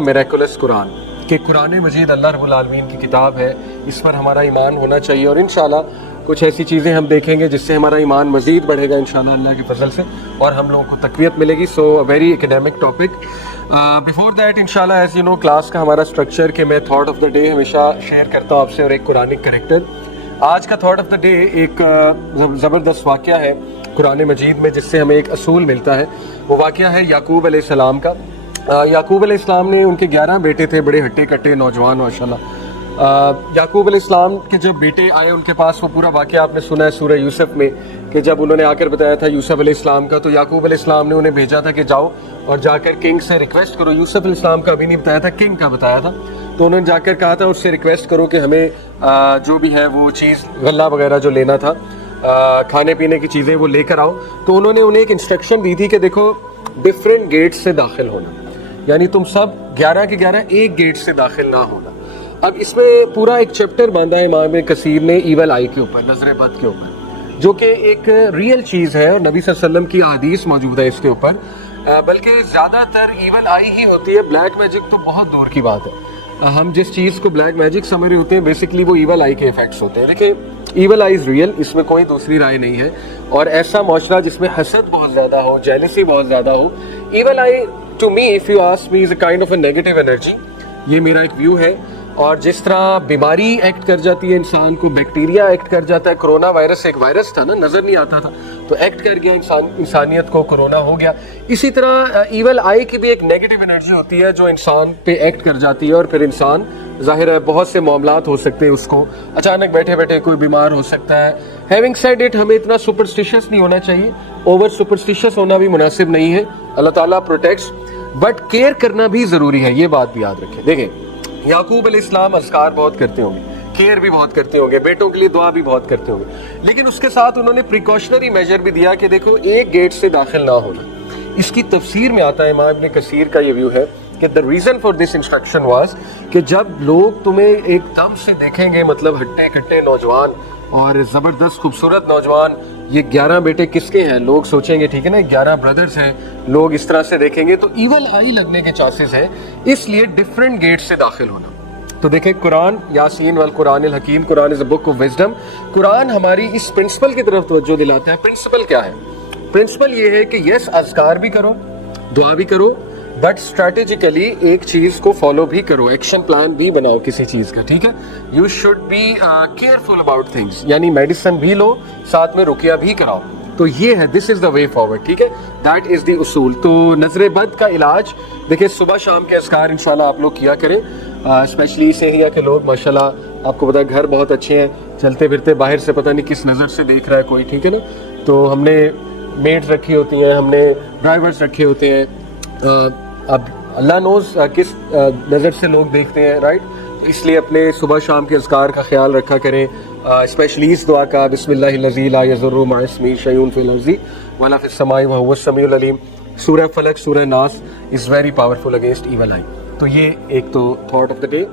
Miraculous Quran कि कुरान मजीद अल्लाह रब्बुल आलमीन की किताब है, इस पर हमारा ईमान होना चाहिए और इंशाल्लाह कुछ ऐसी चीज़ें हम देखेंगे जिससे हमारा ईमान मजीद बढ़ेगा इंशाल्लाह अल्लाह के फजल से और हम लोगों को तक़वियत मिलेगी. So very academic topic. Before that इंशाल्लाह एज़ यू नो क्लास का हमारा स्ट्रक्चर कि मैं थॉट ऑफ द डे हमेशा शेयर करता हूँ आपसे और एक कुरानिक करेक्टर. आज का थॉट ऑफ द डे एक ज़बरदस्त वाक़या है कुरान मजीद में जिससे हमें एक असूल मिलता है. वो वाक़या है याकूब अलैहिस्सलाम का. याकूब अलैहिस्सलाम ने उनके 11 बेटे थे, बड़े हट्टे कट्टे नौजवान माशाल्लाह. याकूब अलैहिस्सलाम के जब बेटे आए उनके पास, वो पूरा वाक़या आपने सुना है सूरह यूसुफ में कि जब उन्होंने आकर बताया था यूसुफ अलैहिस्सलाम का, तो याकूब अलैहिस्सलाम ने उन्हें भेजा था कि जाओ और जाकर किंग से रिक्वेस्ट करो. यूसुफ अलैहिस्सलाम का अभी नहीं बताया था, किंग का बताया था. तो उन्होंने जाकर कहा था उससे रिक्वेस्ट करो कि हमें जो भी है वो चीज़ गल्ला वगैरह जो लेना था, खाने पीने की चीज़ें वो लेकर आओ. तो उन्होंने उन्हें एक इंस्ट्रक्शन दी थी कि देखो डिफरेंट गेट से दाखिल होना, यानी तुम सब 11 के 11 एक गेट से दाखिल ना होना. अब इसमें पूरा एक चैप्टर बांधा है इमाम कसीर ने ईवल आई के ऊपर, नजर बद के ऊपर, जो कि एक रियल चीज़ है और नबी सल्लल्लाहु अलैहि वसल्लम की हदीस मौजूद है इसके ऊपर. बल्कि ज़्यादातर ईवल आई ही होती है, ब्लैक मैजिक तो बहुत दूर की बात है. हम जिस चीज़ को ब्लैक मैजिक समझ रहे होते हैं बेसिकली वो ईवल आई के इफेक्ट्स होते हैं. देखिए ईवल आई इज़ रियल, इसमें कोई दूसरी राय नहीं है. और ऐसा माशरा जिसमें हसद बहुत ज़्यादा हो, जेलसी बहुत ज़्यादा हो, evil eye to me if you ask me is a kind of a negative energy. ये मेरा एक व्यू है. और जिस तरह बीमारी एक्ट कर जाती है इंसान को, बैक्टीरिया एक्ट कर जाता है, कोरोना वायरस एक वायरस था ना, नज़र नहीं आता था, तो एक्ट कर गया इंसानियत को, कोरोना हो गया. इसी तरह ईवल आई की भी एक नेगेटिव एनर्जी होती है जो इंसान पे एक्ट कर जाती है और फिर इंसान, जाहिर है बहुत से मामलात हो सकते हैं, उसको अचानक बैठे बैठे कोई बीमार हो सकता है. हैविंग सेड इट, हमें इतना सुपरस्टिशियस नहीं होना चाहिए, ओवर सुपरस्टिशियस होना भी मुनासिब नहीं है. अल्लाह ताला प्रोटेक्ट्स, बट केयर करना भी ज़रूरी है, ये बात भी याद रखें. देखें याकूब अलैहिस्सलाम अज़कार बहुत करते होंगे, केयर भी बहुत करते होंगे, बेटों के लिए दुआ भी बहुत करते होंगे, लेकिन उसके साथ उन्होंने प्रिकॉशनरी मेजर भी दिया कि देखो एक गेट से दाखिल ना होना. इसकी तफसीर में आता है, इमाम इब्न कसीर का ये व्यू है कि the reason for this instruction was कि जब लोग तुम्हें एकदम से देखेंगे, मतलब हट्टे कट्टे नौजवान और ज़बरदस्त खूबसूरत नौजवान, ये 11 बेटे किसके हैं, लोग सोचेंगे ठीक है ना 11 ब्रदर्स हैं, लोग इस तरह से देखेंगे तो ईवल आई लगने के चांसेस है. इसलिए डिफरेंट गेट से दाखिल होना. तो देखें कुरान, यासीन वल कुरान अल हकीम, Quran is a book of wisdom. कुरान हमारी इस प्रिंसिपल की तरफ तवज्जो दिलाता है. प्रिंसिपल क्या है? प्रिंसिपल ये है कि यस अज़कार भी करो, दुआ भी करो, बट स्ट्रैटेजिकली एक चीज़ को फॉलो भी करो, एक्शन प्लान भी बनाओ किसी चीज़ का, ठीक है. You should be careful about things, यानी मेडिसिन भी लो, साथ में रुकिया भी कराओ. तो ये है, this is the way forward, ठीक है. दैट इज़ द उसूल. तो नजर बद का इलाज देखिए, सुबह शाम के अज़कार इंशाल्लाह आप लोग किया करें. स्पेशली इस एरिया के लोग माशाल्लाह, आपको पता है घर बहुत अच्छे हैं, चलते फिरते बाहर से पता नहीं किस नज़र से देख रहा है कोई, ठीक है ना. तो हमने मेड्स रखी होती हैं, हमने ड्राइवर्स रखे होते हैं, अब अल्लाह नोज़ किस नज़र से लोग देखते हैं, राइट. तो इसलिए अपने सुबह शाम के अज़कार का ख्याल रखा करें. स्पेशली इस दुआ का, बिस्मिल्लाहिल्लज़ी ला यज़ुर्रु मअ इस्मिही शैउन फिल अर्ज़ि वला फिस समाई व हुवस समीउल अलीम. सूरह फलक, सूरह नास is very powerful against evil आई. तो ये एक तो थॉट ऑफ द डे.